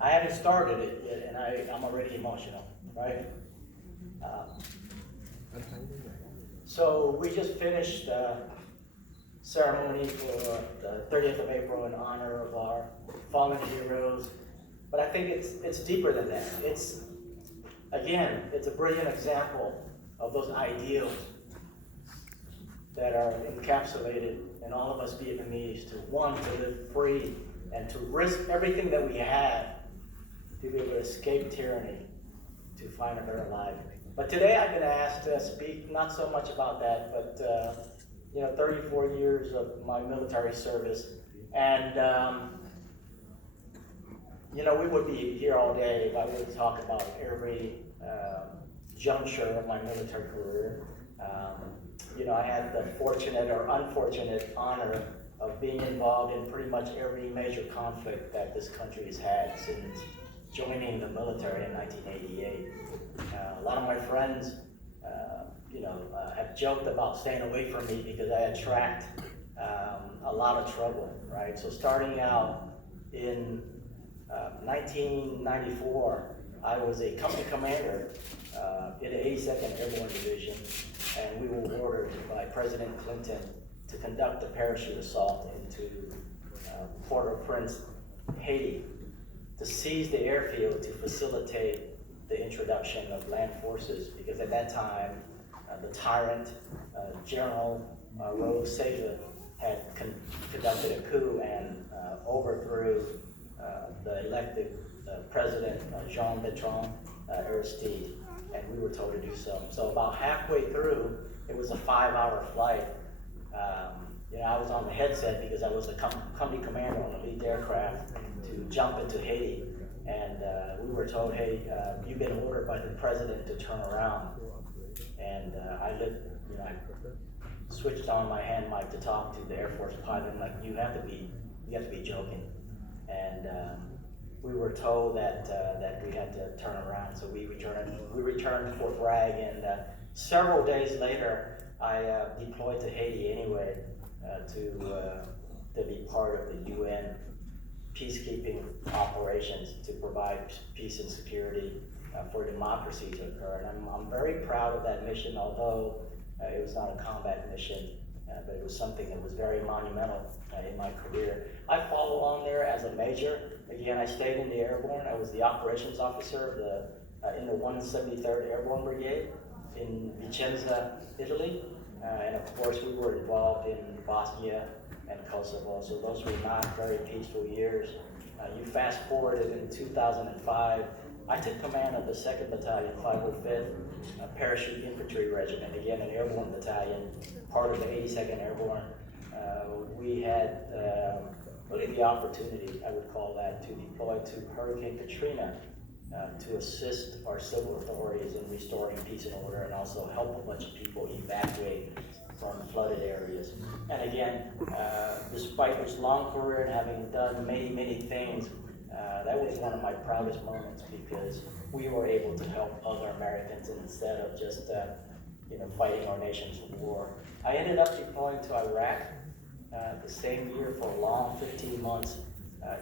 I haven't started it yet, and I'm already emotional, right? So we just finished the ceremony for the 30th of April in honor of our fallen heroes. But I think it's deeper than that. It's a brilliant example of those ideals that are encapsulated in all of us Vietnamese to want to live free and to risk everything that we have to be able to escape tyranny, to find a better life. But today I've been asked to speak not so much about that, but 34 years of my military service, and we would be here all day if I would talk about every juncture of my military career. I had the fortunate or unfortunate honor of being involved in pretty much every major conflict that this country has had since joining the military in 1988. A lot of my friends, have joked about staying away from me because I attract a lot of trouble, right? So starting out in 1994, I was a company commander in the 82nd Airborne Division, and we were ordered by President Clinton to conduct a parachute assault into Port-au-Prince, Haiti, to seize the airfield to facilitate the introduction of land forces, because at that time, the tyrant, General Rose Seva, had conducted a coup and overthrew the elected President Jean-Bertrand Aristide, and we were told to do so. So about halfway through, it was a 5-hour flight. I was on the headset because I was the company commander on the lead aircraft to jump into Haiti, and we were told, hey, you've been ordered by the president to turn around. And I switched on my hand mic to talk to the Air Force pilot. I'm like, you have to be joking. And we were told that we had to turn around, so we returned to Fort Bragg, and several days later, I deployed to Haiti anyway to be part of the UN peacekeeping operations to provide peace and security for democracy to occur. And I'm very proud of that mission, although it was not a combat mission, but it was something that was very monumental in my career. I followed on there as a major. Again, I stayed in the Airborne. I was the operations officer in the 173rd Airborne Brigade in Vicenza, Italy. And of course, we were involved in Bosnia and Kosovo, so those were not very peaceful years. You fast forwarded in 2005, I took command of the 2nd Battalion, 505th Parachute Infantry Regiment, again an airborne battalion, part of the 82nd Airborne. We had really the opportunity, I would call that, to deploy to Hurricane Katrina to assist our civil authorities in restoring peace and order, and also help a bunch of people evacuate from flooded areas. And again, despite this long career and having done many, many things, that was one of my proudest moments, because we were able to help other Americans instead of just fighting our nation's war. I ended up deploying to Iraq the same year for a long 15 months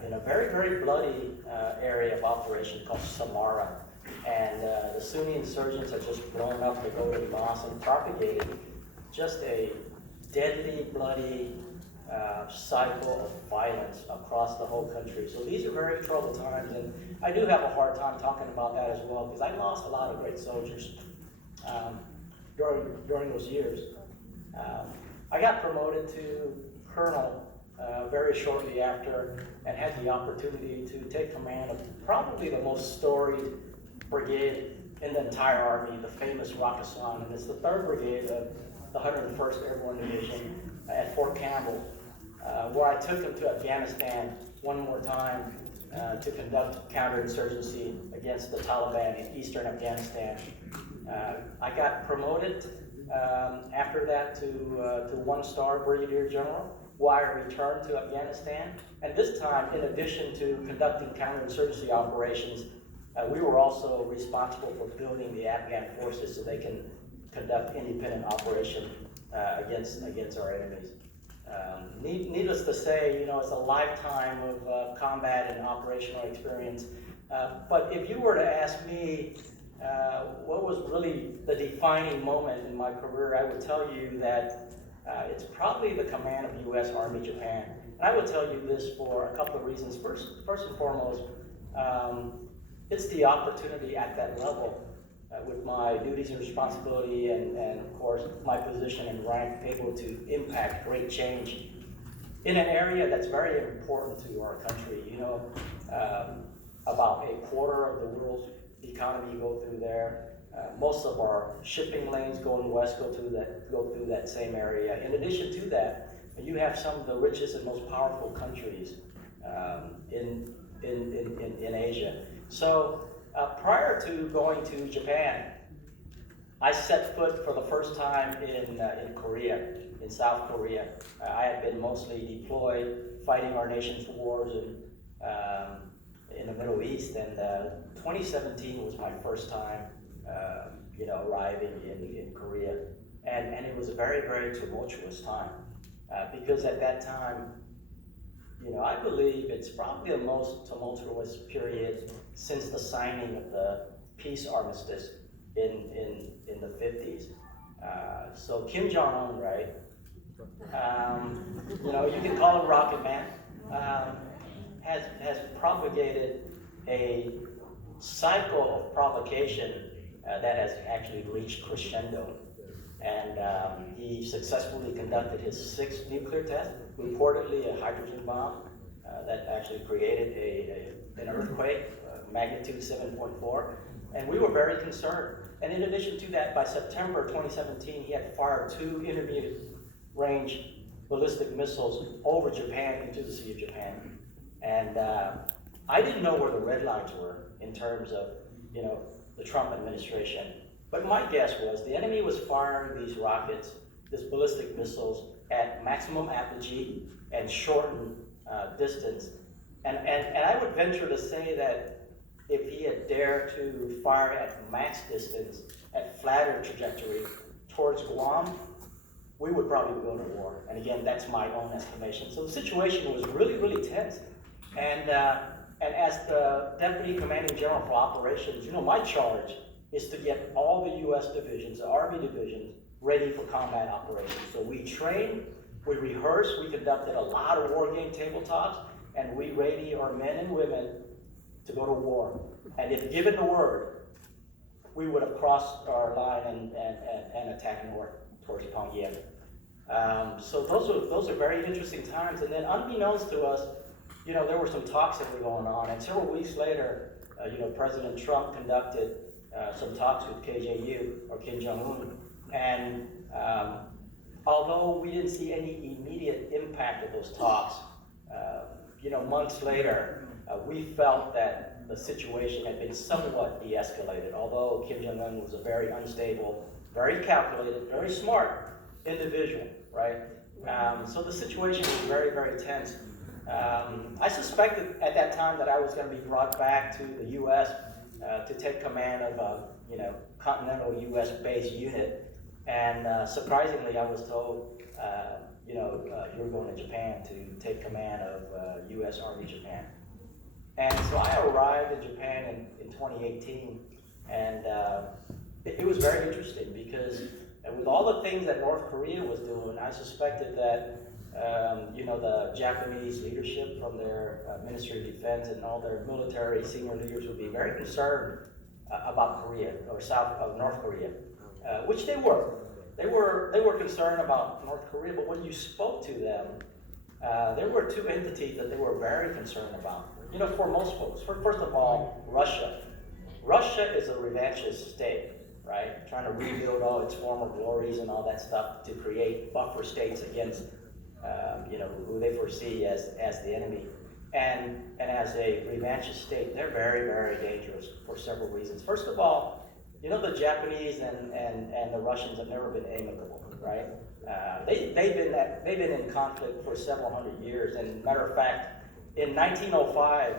in a very, very bloody area of operation called Samara. And the Sunni insurgents had just blown up the Golden Mosque and propagated just a deadly, bloody cycle of violence across the whole country. So these are very troubled times, and I do have a hard time talking about that as well, because I lost a lot of great soldiers during those years. I got promoted to colonel very shortly after, and had the opportunity to take command of probably the most storied brigade in the entire Army, the famous Rakkasan, and it's the 3rd Brigade of the 101st Airborne Division at Fort Campbell, where I took them to Afghanistan one more time to conduct counterinsurgency against the Taliban in eastern Afghanistan. I got promoted after that to 1-star Brigadier General, where I returned to Afghanistan. And this time, in addition to conducting counterinsurgency operations, we were also responsible for building the Afghan forces so they can conduct independent operation against our enemies. Needless to say, it's a lifetime of combat and operational experience. But if you were to ask me what was really the defining moment in my career, I would tell you that it's probably the command of U.S. Army Japan. And I would tell you this for a couple of reasons. First and foremost, it's the opportunity at that level with my duties and responsibility and of course my position and rank able to impact great change in an area that's very important to our country. About a quarter of the world's economy go through there. Most of our shipping lanes going west go through that same area. In addition to that, you have some of the richest and most powerful countries in Asia. So prior to going to Japan, I set foot for the first time in Korea, in South Korea. I had been mostly deployed, fighting our nation's wars in the Middle East, and 2017 was my first time, arriving in Korea, and it was a very, very tumultuous time because at that time, I believe it's probably the most tumultuous period since the signing of the peace armistice in the 50s. So Kim Jong-un, right? You can call him Rocket Man, has propagated a cycle of provocation that has actually reached crescendo. And he successfully conducted his 6th nuclear test, reportedly a hydrogen bomb that actually created an earthquake, magnitude 7.4. And we were very concerned. And in addition to that, by September 2017, he had fired 2 intermediate range ballistic missiles over Japan into the Sea of Japan. And I didn't know where the red lines were in terms of, the Trump administration. But my guess was the enemy was firing these rockets, these ballistic missiles, at maximum apogee and shortened distance. And I would venture to say that if he had dared to fire at max distance, at flatter trajectory towards Guam, we would probably go to war. And again, that's my own estimation. So the situation was really, really tense. And as the Deputy Commanding General for Operations, my charge is to get all the U.S. divisions, the Army divisions, ready for combat operations. So we trained, we rehearsed, we conducted a lot of war game tabletops, and we ready our men and women to go to war. And if given the word, we would have crossed our line and attacked north towards Pyongyang. So those are very interesting times. And then unbeknownst to us, there were some talks that were going on. And several weeks later, President Trump conducted some talks with KJU, or Kim Jong-un. And although we didn't see any immediate impact of those talks, months later, we felt that the situation had been somewhat de-escalated, although Kim Jong-un was a very unstable, very calculated, very smart individual, right? So the situation was very, very tense. I suspected at that time that I was going to be brought back to the U.S. To take command of a continental U.S.-based unit, and surprisingly, I was told, you're going to Japan to take command of U.S. Army Japan. And so I arrived in Japan in 2018, and it was very interesting because with all the things that North Korea was doing, I suspected that the Japanese leadership from their Ministry of Defense and all their military senior leaders would be very concerned about Korea or North Korea, which they were. They were concerned about North Korea, but when you spoke to them, there were 2 entities that they were very concerned about. For most folks, first of all, Russia. Russia is a revanchist state, right? Trying to rebuild all its former glories and all that stuff to create buffer states against who they foresee as the enemy. And as a revanchist state, they're very, very dangerous for several reasons. First of all, the Japanese and the Russians have never been amicable, right? They've been in conflict for several hundred years. And matter of fact, in 1905,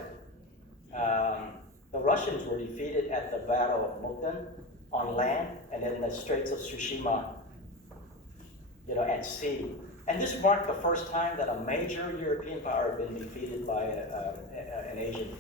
the Russians were defeated at the Battle of Mukden on land, and then the Straits of Tsushima, at sea. And this marked the first time that a major European power had been defeated by an Asian force.